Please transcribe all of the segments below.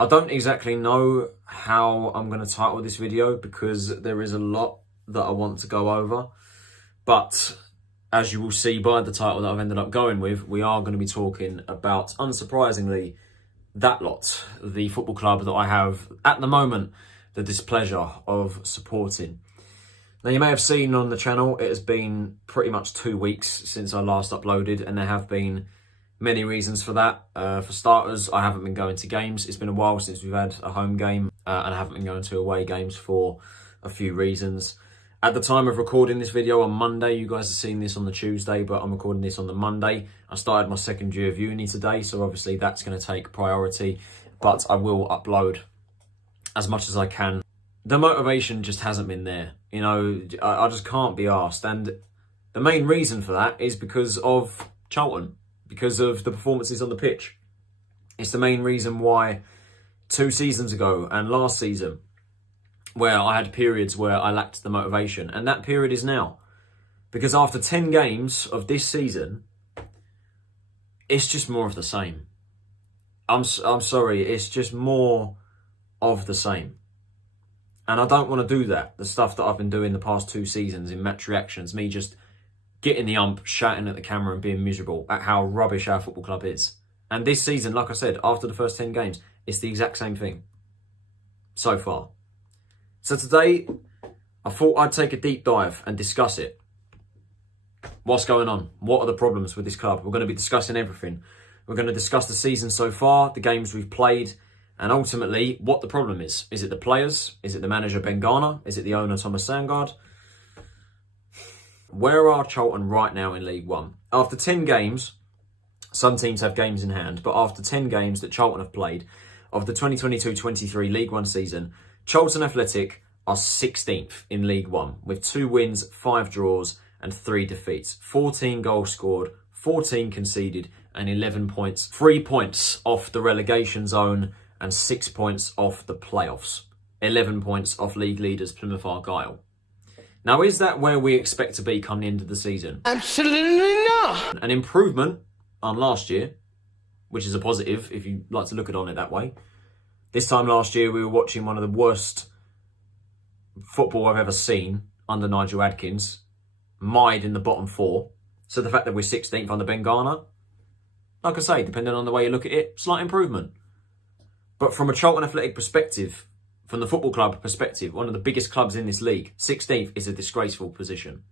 I don't exactly know how I'm going to title this video because there is a lot that I want to go over. But as you will see by the title that I've ended up going with, we are going to be talking about, unsurprisingly, that lot, the football club that I have at the moment the displeasure of supporting. Now, you may have seen on the channel, it has been pretty much 2 weeks since I last uploaded, and there have been many reasons for that. For starters, I haven't been going to games. It's been a while since we've had a home game, and I haven't been going to away games for a few reasons. At the time of recording this video on Monday, you guys have seen this on the Tuesday, but I'm recording this on the Monday. I started my second year of uni today, so obviously that's going to take priority, but I will upload as much as I can. The motivation just hasn't been there. You know, I just can't be arsed. And the main reason for that is because of Charlton, because of the performances on the pitch. It's the main reason why 2 seasons ago and last season, where I had periods where I lacked the motivation, and that period is now. Because after 10 games of this season, it's just more of the same. I'm sorry, it's just more of the same. And I don't want to do that. The stuff that I've been doing the past 2 seasons in match reactions, me just getting the ump, shouting at the camera and being miserable at how rubbish our football club is. And this season, like I said, after the first 10 games, it's the exact same thing so far. So today, I thought I'd take a deep dive and discuss it. What's going on? What are the problems with this club? We're going to be discussing everything. We're going to discuss the season so far, the games we've played, and ultimately what the problem is. Is it the players? Is it the manager, Ben Garner? Is it the owner, Thomas Sandgaard? Where are Charlton right now in League One? After 10 games, some teams have games in hand, but after 10 games that Charlton have played of the 2022-23 League One season, Charlton Athletic are 16th in League One with 2 wins, 5 draws and 3 defeats. 14 goals scored, 14 conceded and 11 points. 3 points off the relegation zone and 6 points off the playoffs. 11 points off league leaders Plymouth Argyle. Now, is that where we expect to be come the end of the season? Absolutely not! An improvement on last year, which is a positive if you like to look at it that way. This time last year, we were watching one of the worst football I've ever seen under Nigel Adkins, mired in the bottom 4. So the fact that we're 16th under Ben Garner, like I say, depending on the way you look at it, slight improvement. But from a Charlton Athletic perspective, from the football club perspective, one of the biggest clubs in this league, 16th is a disgraceful position.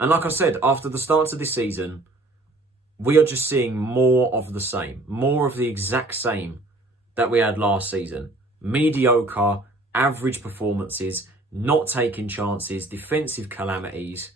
And like I said, after the start of this season, we are just seeing more of the same, more of the exact same that we had last season. Mediocre, average performances, not taking chances, defensive calamities.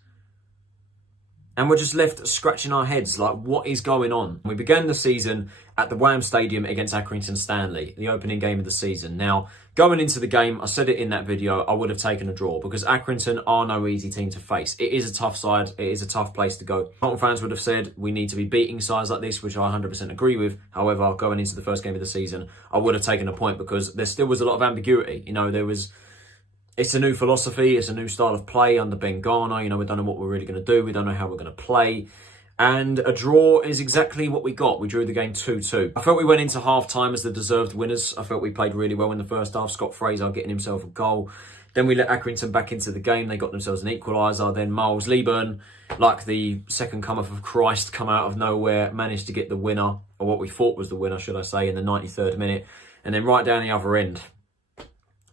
And we're just left scratching our heads like, what is going on? We began the season at the Wham Stadium against Accrington Stanley, the opening game of the season. Now, going into the game, I said it in that video, I would have taken a draw because Accrington are no easy team to face. It is a tough side. It is a tough place to go. Charlton fans would have said we need to be beating sides like this, which I 100% agree with. However, going into the first game of the season, I would have taken a point because there still was a lot of ambiguity. You know, it's a new philosophy, it's a new style of play under Ben Garner. You know, we don't know what we're really going to do. We don't know how we're going to play. And a draw is exactly what we got. We drew the game 2-2. I felt we went into half-time as the deserved winners. I felt we played really well in the first half. Scott Fraser getting himself a goal. Then we let Accrington back into the game. They got themselves an equaliser. Then Miles Leeburn, like the second cometh of Christ, come out of nowhere, managed to get the winner, or what we thought was the winner, should I say, in the 93rd minute. And then right down the other end,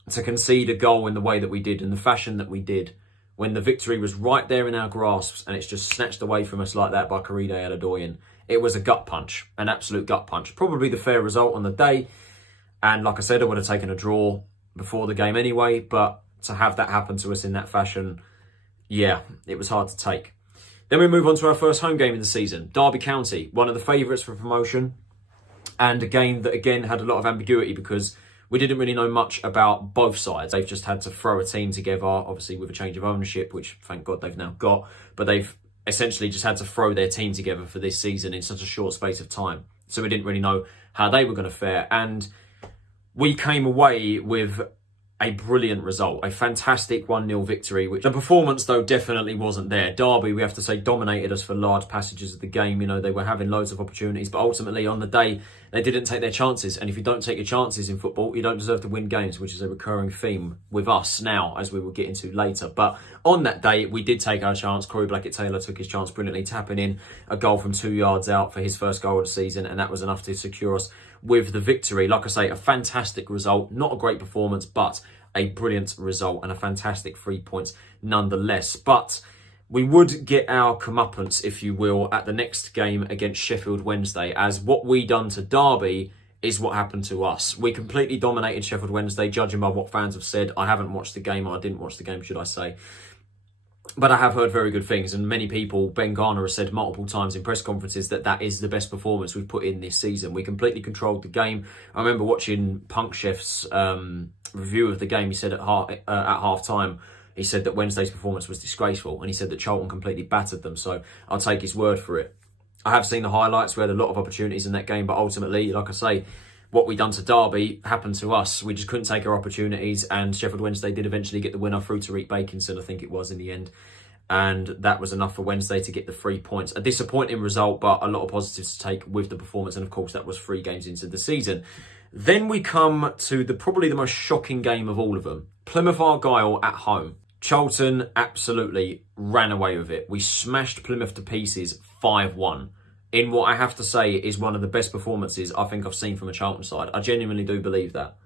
to concede a goal in the way that we did, in the fashion that we did, when the victory was right there in our grasps and it's just snatched away from us like that by Korede Aladoyan. It was a gut punch, an absolute gut punch. Probably the fair result on the day. And like I said, I would have taken a draw before the game anyway, but to have that happen to us in that fashion, yeah, it was hard to take. Then we move on to our first home game in the season, Derby County, one of the favourites for promotion, and a game that again had a lot of ambiguity because we didn't really know much about both sides. They've just had to throw a team together, obviously with a change of ownership, which thank God they've now got. But they've essentially just had to throw their team together for this season in such a short space of time. So we didn't really know how they were going to fare. And we came away with a brilliant result, a fantastic 1-0 victory, which the performance, though, definitely wasn't there. Derby, we have to say, dominated us for large passages of the game. You know, they were having loads of opportunities, but ultimately on the day, they didn't take their chances. And if you don't take your chances in football, you don't deserve to win games, which is a recurring theme with us now, as we will get into later. But on that day, we did take our chance. Corey Blackett-Taylor took his chance brilliantly, tapping in a goal from 2 yards out for his first goal of the season, and that was enough to secure us with the victory. Like I say, a fantastic result, not a great performance, but a brilliant result and a fantastic 3 points nonetheless. But we would get our comeuppance, if you will, at the next game against Sheffield Wednesday, as what we done to Derby is what happened to us. We completely dominated Sheffield Wednesday, judging by what fans have said. I haven't watched the game, or I didn't watch the game, should I say. But I have heard very good things, and many people, Ben Garner has said multiple times in press conferences that that is the best performance we've put in this season. We completely controlled the game. I remember watching Punk Chef's review of the game. He said at half time, he said that Wednesday's performance was disgraceful, and he said that Charlton completely battered them. So I'll take his word for it. I have seen the highlights. We had a lot of opportunities in that game, but ultimately, like I say, what we done to Derby happened to us. We just couldn't take our opportunities, and Sheffield Wednesday did eventually get the winner through Tariq Bakinson, I think it was, in the end. And that was enough for Wednesday to get the 3 points. A disappointing result, but a lot of positives to take with the performance. And of course, that was 3 games into the season. Then we come to probably the most shocking game of all of them. Plymouth Argyle at home. Charlton absolutely ran away with it. We smashed Plymouth to pieces 5-1. In what I have to say is one of the best performances I think I've seen from a Charlton side. I genuinely do believe that.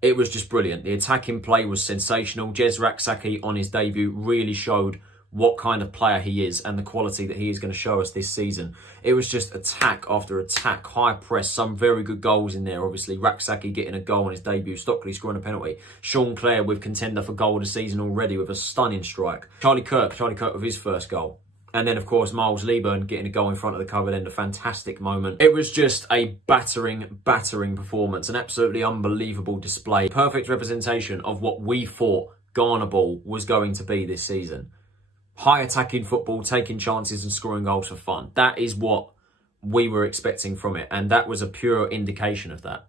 It was just brilliant. The attacking play was sensational. Jez Rak-Saki on his debut really showed what kind of player he is and the quality that he is going to show us this season. It was just attack after attack, high press, some very good goals in there. Obviously, Rak-Saki getting a goal on his debut, Stockley scoring a penalty, Sean Clare with contender for goal of the season already with a stunning strike, Charlie Kirk with his first goal. And then, of course, Miles Leaburn getting a goal in front of the covered end, a fantastic moment. It was just a battering performance, an absolutely unbelievable display. Perfect representation of what we thought Garner ball was going to be this season. High attacking football, taking chances and scoring goals for fun. That is what we were expecting from it, and that was a pure indication of that.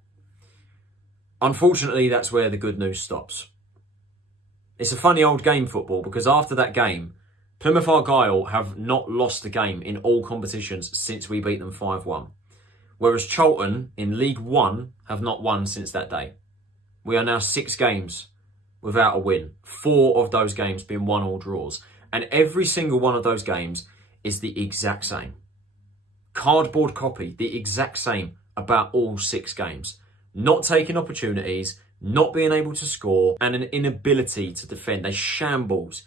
Unfortunately, that's where the good news stops. It's a funny old game, football, because after that game, Plymouth Argyle have not lost a game in all competitions since we beat them 5-1. Whereas Charlton in League One have not won since that day. We are now 6 games without a win. 4 of those games being 1-1 draws. And every single one of those games is the exact same. Cardboard copy, the exact same about all 6 games. Not taking opportunities, not being able to score, and an inability to defend. A shambles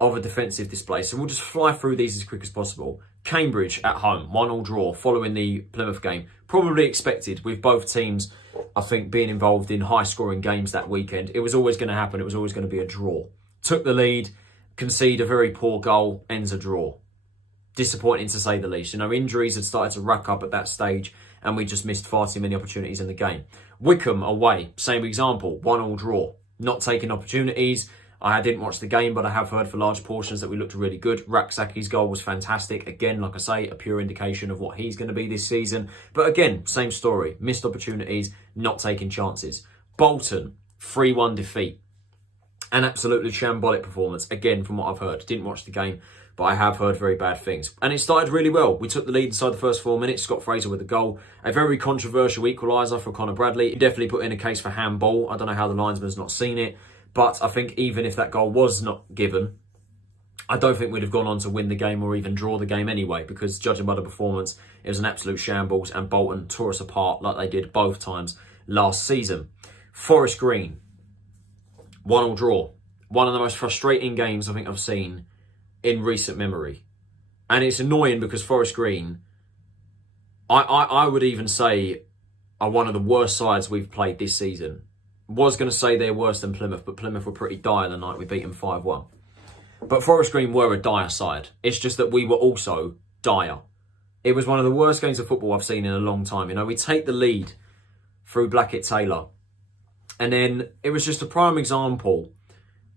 of a defensive display. So we'll just fly through these as quick as possible. Cambridge at home, 1-1 draw following the Plymouth game. Probably expected with both teams, I think, being involved in high-scoring games that weekend. It was always going to happen. It was always going to be a draw. Took the lead, concede a very poor goal, ends a draw. Disappointing to say the least. You know, injuries had started to rack up at that stage and we just missed far too many opportunities in the game. Wickham away, same example, 1-1 draw. Not taking opportunities. I didn't watch the game, but I have heard for large portions that we looked really good. Rak-Saki's goal was fantastic. Again, like I say, a pure indication of what he's going to be this season. But again, same story. Missed opportunities, not taking chances. Bolton, 3-1 defeat. An absolutely shambolic performance, again, from what I've heard. Didn't watch the game, but I have heard very bad things. And it started really well. We took the lead inside the first 4 minutes. Scott Fraser with a goal. A very controversial equaliser for Conor Bradley. He definitely put in a case for handball. I don't know how the linesman's not seen it. But I think even if that goal was not given, I don't think we'd have gone on to win the game or even draw the game anyway, because judging by the performance, it was an absolute shambles and Bolton tore us apart like they did both times last season. Forest Green, 1-1 draw. One of the most frustrating games I think I've seen in recent memory. And it's annoying because Forest Green, I would even say, are one of the worst sides we've played this season. Was going to say they're worse than Plymouth, but Plymouth were pretty dire the night we beat them 5-1. But Forest Green were a dire side. It's just that we were also dire. It was one of the worst games of football I've seen in a long time. You know, we take the lead through Blackett-Taylor. And then it was just a prime example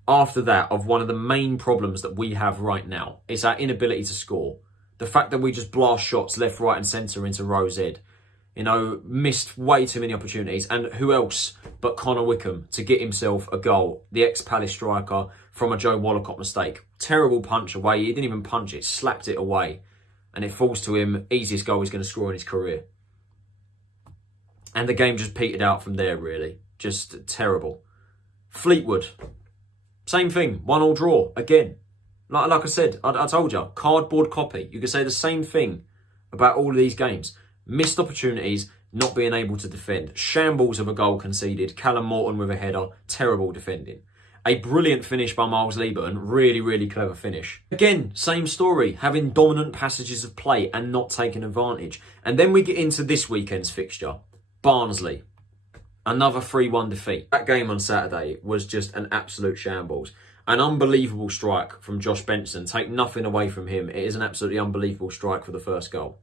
after that of one of the main problems that we have right now. It's our inability to score. The fact that we just blast shots left, right and centre into Rose Ed. You know, missed way too many opportunities. And who else but Connor Wickham to get himself a goal? The ex-Palace striker from a Joe Wollacott mistake. Terrible punch away. He didn't even punch it, slapped it away. And it falls to him. Easiest goal he's going to score in his career. And the game just petered out from there, really. Just terrible. Fleetwood. Same thing. 1-1 draw. Again. Like I said, I told you. Cardboard copy. You could say the same thing about all of these games. Missed opportunities, not being able to defend. Shambles of a goal conceded. Callum Morton with a header. Terrible defending. A brilliant finish by Miles Lieburn. Really, really clever finish. Again, same story. Having dominant passages of play and not taking advantage. And then we get into this weekend's fixture. Barnsley. Another 3-1 defeat. That game on Saturday was just an absolute shambles. An unbelievable strike from Josh Benson. Take nothing away from him. It is an absolutely unbelievable strike for the first goal.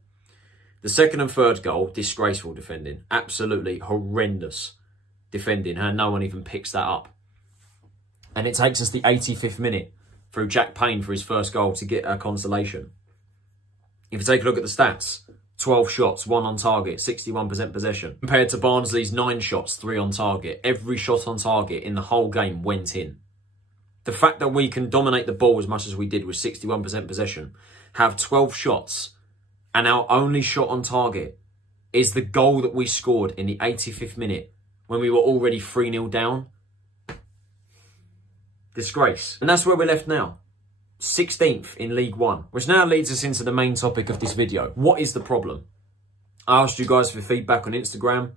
The second and third goal, disgraceful defending. Absolutely horrendous defending. And no one even picks that up. And it takes us the 85th minute through Jack Payne for his first goal to get a consolation. If you take a look at the stats, 12 shots, 1 on target, 61% possession. Compared to Barnsley's 9 shots, 3 on target. Every shot on target in the whole game went in. The fact that we can dominate the ball as much as we did with 61% possession, have 12 shots, and our only shot on target is the goal that we scored in the 85th minute when we were already 3-0 down. Disgrace. And that's where we're left now. 16th in League One. Which now leads us into the main topic of this video. What is the problem? I asked you guys for feedback on Instagram,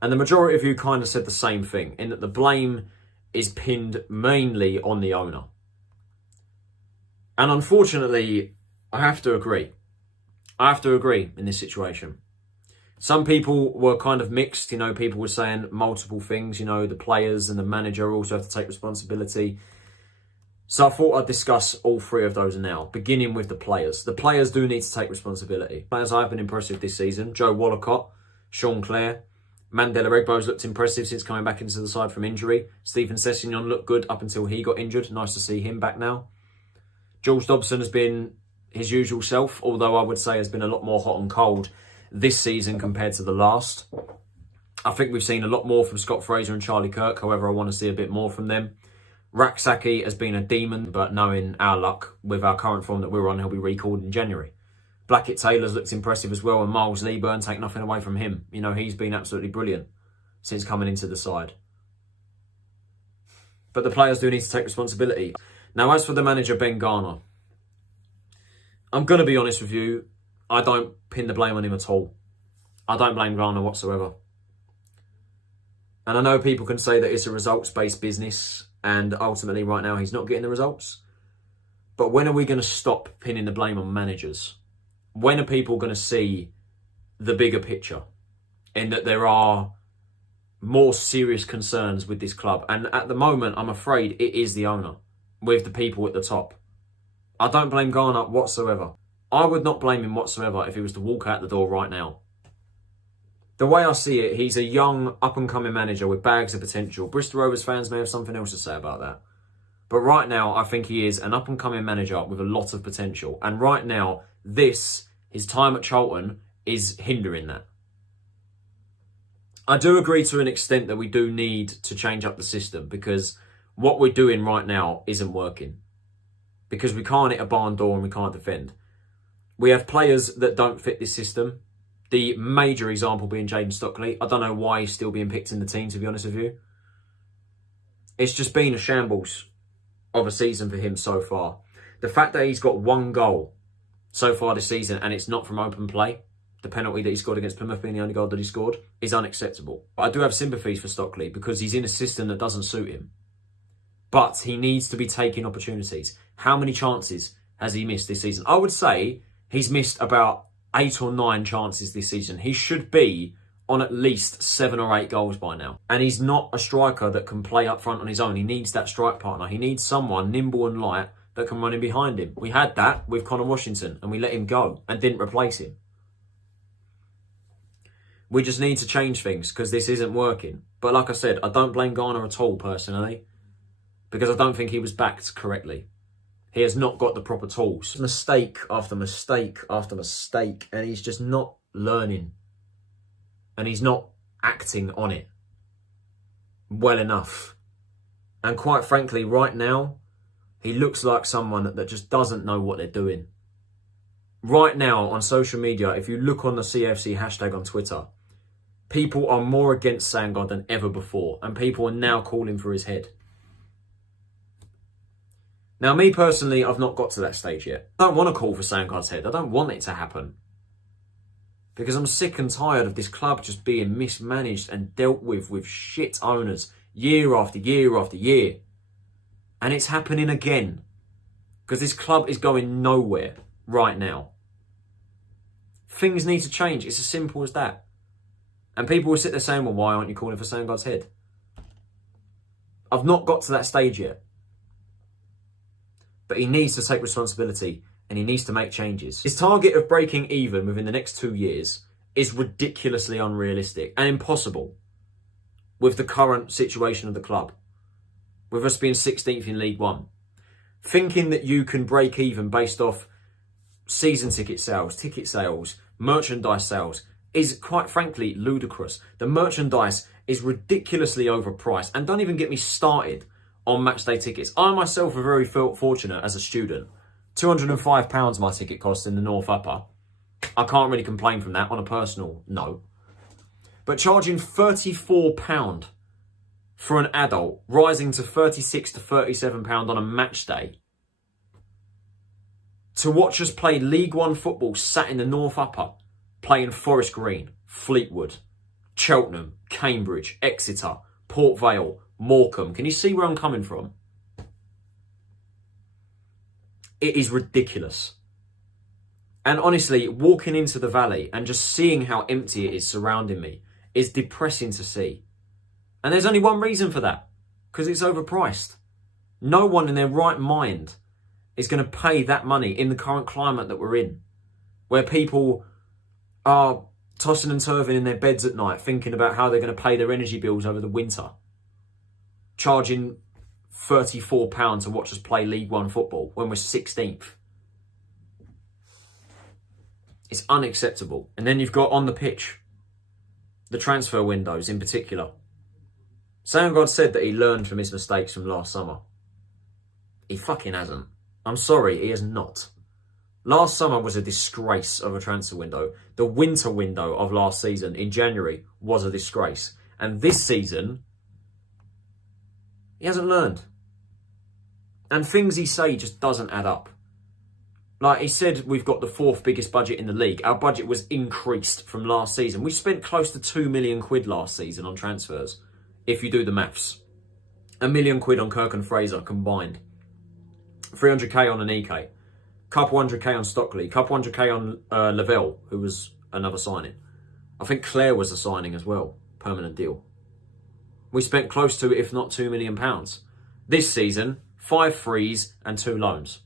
and the majority of you kind of said the same thing, in that the blame is pinned mainly on the owner. And unfortunately, I have to agree. I have to agree in this situation. Some people were kind of mixed, you know, people were saying multiple things, you know, the players and the manager also have to take responsibility. So I thought I'd discuss all three of those now, beginning with the players. The players do need to take responsibility. Players I've been impressive this season, Joe Wollacott, Sean Clare, Mandela Egbo's looked impressive since coming back into the side from injury. Stephen Sessegnon looked good up until he got injured. Nice to see him back now. Jules Dobson has been his usual self, although I would say has been a lot more hot and cold this season compared to the last. I think we've seen a lot more from Scott Fraser and Charlie Kirk. However, I want to see a bit more from them. Raksaki has been a demon, but knowing our luck with our current form that we're on, he'll be recalled in January. Blackett Taylor's looked impressive as well, and Miles Lieburn, take nothing away from him. You know, he's been absolutely brilliant since coming into the side. But the players do need to take responsibility. Now, as for the manager, Ben Garner, I'm going to be honest with you, I don't pin the blame on him at all. I don't blame Garner whatsoever. And I know people can say that it's a results-based business, and ultimately right now he's not getting the results. But when are we going to stop pinning the blame on managers? When are people going to see the bigger picture, in that there are more serious concerns with this club? And at the moment, I'm afraid it is the owner, with the people at the top. I don't blame Garner whatsoever. I would not blame him whatsoever if he was to walk out the door right now. The way I see it, he's a young, up-and-coming manager with bags of potential. Bristol Rovers fans may have something else to say about that. But right now, I think he is an up-and-coming manager with a lot of potential. And right now, his time at Charlton, is hindering that. I do agree to an extent that we do need to change up the system, because what we're doing right now isn't working. Because we can't hit a barn door and we can't defend. We have players that don't fit this system. The major example being Jaden Stockley. I don't know why he's still being picked in the team, to be honest with you. It's just been a shambles of a season for him so far. The fact that he's got 1 goal so far this season, and it's not from open play, the penalty that he scored against Plymouth being the only goal that he scored, is unacceptable. But I do have sympathies for Stockley because he's in a system that doesn't suit him. But he needs to be taking opportunities. How many chances has he missed this season? I would say he's missed about 8 or 9 chances this season. He should be on at least 7 or 8 goals by now. And he's not a striker that can play up front on his own. He needs that strike partner. He needs someone nimble and light that can run in behind him. We had that with Connor Washington and we let him go and didn't replace him. We just need to change things because this isn't working. But like I said, I don't blame Garner at all personally, because I don't think he was backed correctly. He has not got the proper tools. Mistake after mistake after mistake, and he's just not learning. and he's not acting on it well enough. And quite frankly, right now, he looks like someone that just doesn't know what they're doing. Right now on social media, if you look on the CFC hashtag on Twitter, people are more against Sangard than ever before, and people are now calling for his head. Now, me personally, I've not got to that stage yet. I don't want to call for Sangard's head. I don't want it to happen. Because I'm sick and tired of this club just being mismanaged and dealt with shit owners year after year after year. And it's happening again. Because this club is going nowhere right now. Things need to change. It's as simple as that. And people will sit there saying, well, why aren't you calling for Sangard's head? I've not got to that stage yet. But he needs to take responsibility and he needs to make changes. His target of breaking even within the next 2 years is ridiculously unrealistic and impossible with the current situation of the club. With us being 16th in League One. Thinking that you can break even based off season ticket sales, merchandise sales is quite frankly ludicrous. The merchandise is ridiculously overpriced, and don't even get me started on matchday tickets. I myself are very fortunate as a student. £205 my ticket cost in the North Upper. I can't really complain from that on a personal note. But charging £34 for an adult, rising to £36 to £37 on a match day, to watch us play League One football sat in the North Upper, playing Forest Green, Fleetwood, Cheltenham, Cambridge, Exeter, Port Vale, Morecambe. Can you see where I'm coming from? It is ridiculous. And honestly, walking into the Valley and just seeing how empty it is surrounding me is depressing to see. And there's only one reason for that. Because it's overpriced. No one in their right mind is going to pay that money in the current climate that we're in. Where people are tossing and turving in their beds at night thinking about how they're going to pay their energy bills over the winter. Charging £34 to watch us play League One football when we're 16th. It's unacceptable. And then you've got on the pitch, the transfer windows in particular. Sangard said that he learned from his mistakes from last summer. He fucking hasn't. I'm sorry, he has not. Last summer was a disgrace of a transfer window. The winter window of last season in January was a disgrace. And this season, he hasn't learned. And things he say just doesn't add up. Like he said, we've got the 4th biggest budget in the league. Our budget was increased from last season. We spent close to £2 million last season on transfers, if you do the maths. £1 million on Kirk and Fraser combined. 300k on Anike. Couple 100k on Stockley. Couple 100k on Lavelle, who was another signing. I think Claire was a signing as well. Permanent deal. We spent close to, if not £2 million. This season, 5 frees and 2 loans.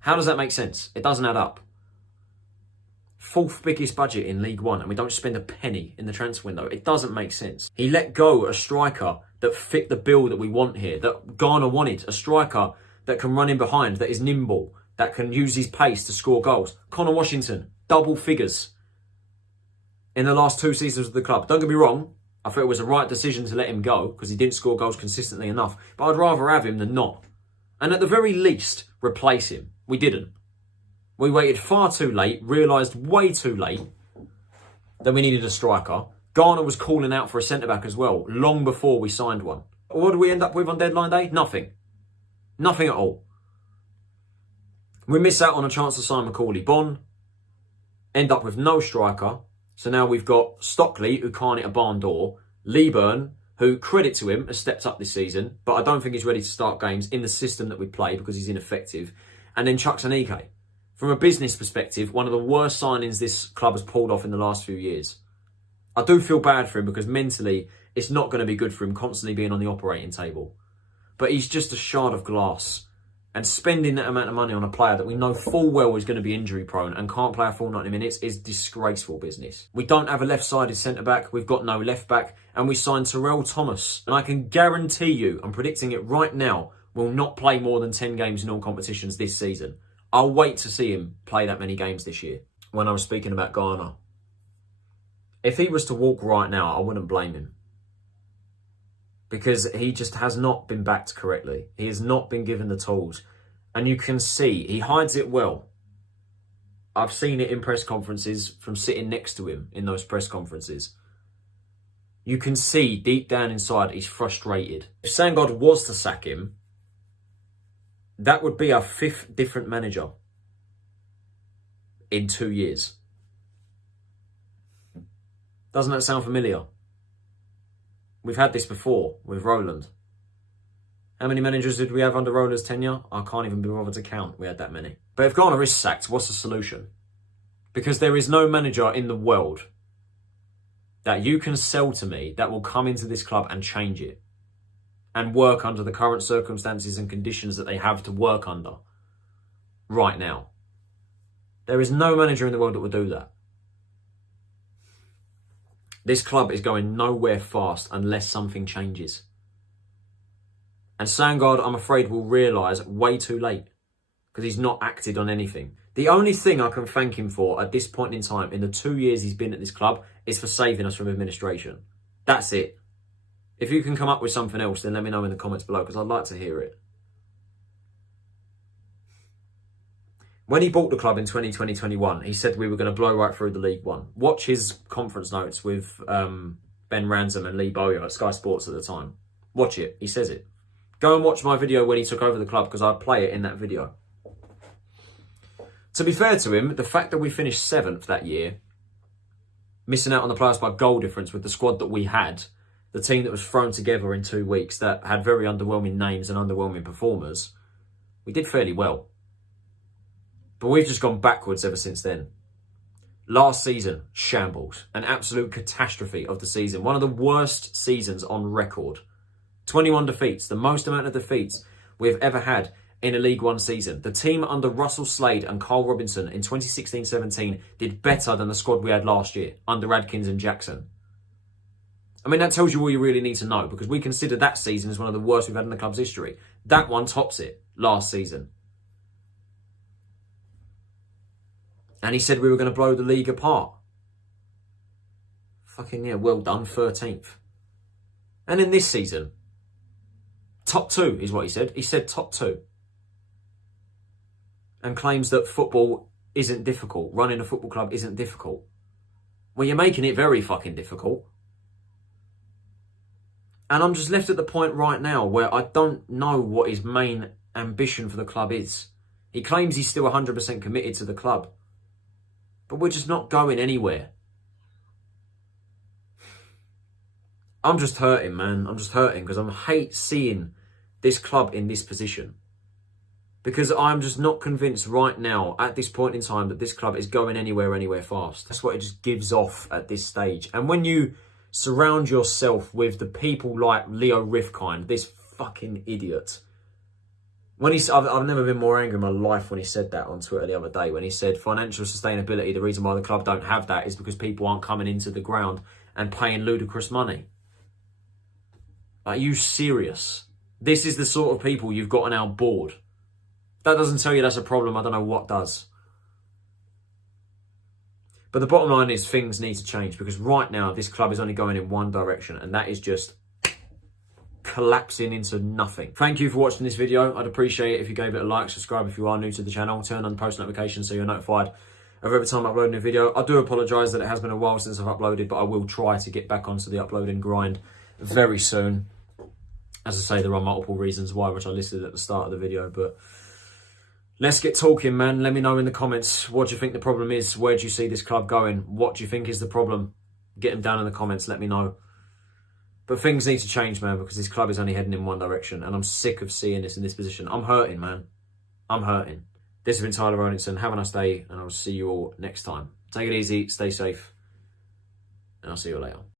How does that make sense? It doesn't add up. 4th biggest budget in League One and we don't spend a penny in the transfer window. It doesn't make sense. He let go a striker that fit the bill that we want here, that Garner wanted. A striker that can run in behind, that is nimble, that can use his pace to score goals. Connor Washington, double figures in the last 2 seasons of the club. Don't get me wrong, I thought it was the right decision to let him go because he didn't score goals consistently enough. But I'd rather have him than not. And at the very least, replace him. We didn't. We waited far too late, realised way too late that we needed a striker. Garner was calling out for a centre-back as well, long before we signed one. What did we end up with on deadline day? Nothing. Nothing at all. We miss out on a chance to sign Macaulay Bonne. End up with no striker. So now we've got Stockley, who can't hit a barn door. Leeburn, who, credit to him, has stepped up this season. But I don't think he's ready to start games in the system that we play because he's ineffective. And then Chuks Anike. From a business perspective, one of the worst signings this club has pulled off in the last few years. I do feel bad for him because mentally it's not going to be good for him constantly being on the operating table. But he's just a shard of glass. And spending that amount of money on a player that we know full well is going to be injury prone and can't play a full 90 minutes is disgraceful business. We don't have a left-sided centre-back. We've got no left-back. And we signed Terrell Thomas. And I can guarantee you, I'm predicting it right now, will not play more than 10 games in all competitions this season. I'll wait to see him play that many games this year. When I was speaking about Garner, If he was to walk right now, I wouldn't blame him. Because he just has not been backed correctly. He has not been given the tools. And you can see, he hides it well. I've seen it in press conferences from sitting next to him in those press conferences. You can see deep down inside he's frustrated. If Sandgard was to sack him, that would be our 5th different manager in 2 years. Doesn't that sound familiar? We've had this before with Roland. How many managers did we have under Roland's tenure? I can't even be bothered to count. We had that many. But if Garner is sacked, what's the solution? Because there is no manager in the world that you can sell to me that will come into this club and change it and work under the current circumstances and conditions that they have to work under right now. There is no manager in the world that will do that. This club is going nowhere fast unless something changes. And Sandgard, I'm afraid, will realise way too late because he's not acted on anything. The only thing I can thank him for at this point in time, in the 2 years he's been at this club, is for saving us from administration. That's it. If you can come up with something else, then let me know in the comments below because I'd like to hear it. When he bought the club in 2020-21, he said we were going to blow right through the League One. Watch his conference notes with Ben Ransom and Lee Bowyer at Sky Sports at the time. Watch it. He says it. Go and watch my video when he took over the club because I play it in that video. To be fair to him, the fact that we finished 7th that year, missing out on the playoffs by goal difference with the squad that we had, the team that was thrown together in 2 weeks that had very underwhelming names and underwhelming performers, we did fairly well. But we've just gone backwards ever since then. Last season, shambles. An absolute catastrophe of the season. One of the worst seasons on record. 21 defeats, the most amount of defeats we've ever had in a League One season. The team under Russell Slade and Carl Robinson in 2016-17 did better than the squad we had last year under Adkins and Jackson. I mean, that tells you all you really need to know because we consider that season as one of the worst we've had in the club's history. That one tops it last season. And he said we were going to blow the league apart. Fucking yeah, well done, 13th. And in this season, top 2 is what he said. He said top 2. And claims that football isn't difficult. Running a football club isn't difficult. Well, you're making it very fucking difficult. And I'm just left at the point right now where I don't know what his main ambition for the club is. He claims he's still 100% committed to the club. But we're just not going anywhere. I'm just hurting, man. I'm just hurting because I hate seeing this club in this position. Because I'm just not convinced right now, at this point in time, that this club is going anywhere fast. That's what it just gives off at this stage. And when you surround yourself with the people like Leo Rifkind, this fucking idiot. When I've never been more angry in my life when he said that on Twitter the other day, when he said financial sustainability, the reason why the club don't have that is because people aren't coming into the ground and paying ludicrous money. Are you serious? This is the sort of people you've got on our board. That doesn't tell you that's a problem. I don't know what does. But the bottom line is things need to change because right now this club is only going in one direction and that is just collapsing into nothing. Thank you for watching this video. I'd appreciate it if you gave it a like, subscribe if you are new to the channel, turn on post notifications so you're notified of every time I upload a new video. I do apologise that it has been a while since I've uploaded, but I will try to get back onto the uploading grind very soon. As I say, there are multiple reasons why, which I listed at the start of the video, but let's get talking, man. Let me know in the comments, what do you think the problem is? Where do you see this club going? What do you think is the problem? Get them down in the comments, let me know. But things need to change, man, because this club is only heading in one direction, and I'm sick of seeing this in this position. I'm hurting, man. I'm hurting. This has been Tyler Roningson. Have a nice day, and I'll see you all next time. Take it easy, stay safe, and I'll see you later.